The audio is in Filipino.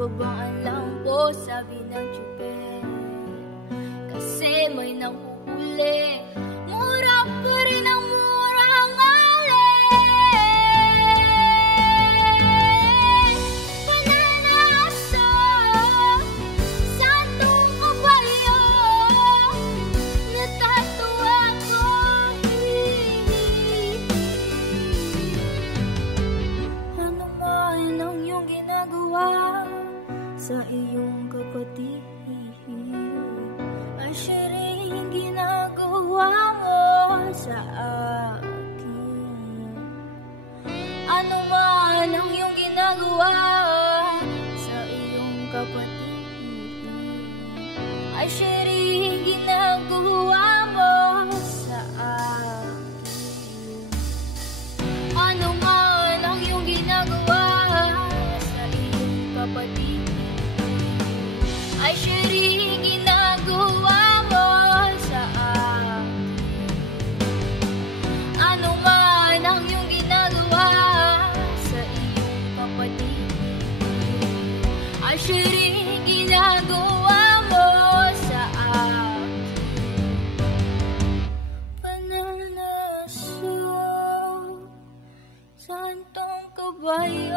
babaan lang po, sabi ng tsuper. Kasi may nanguhuli, mura pa rin ang murang alin. Pananaso, santong kabayo, natatawa ko. Ano man ang iyong ginagawa sa iyong kapatid, ay siya rin ginagawa mo sa akin. Ano man ang iyong ginagawa sa iyong kapatid, ay siya rin ginagawa mo sa akin. Ano man ang iyong ginagawa sa iyong kapatid, ay siya rin ginagawa mo sa akin. Ano man ang iyong ginagawa sa iyong kapatid, ay siya rin ginagawa mo sa akin. Pananaso, santong kabayo,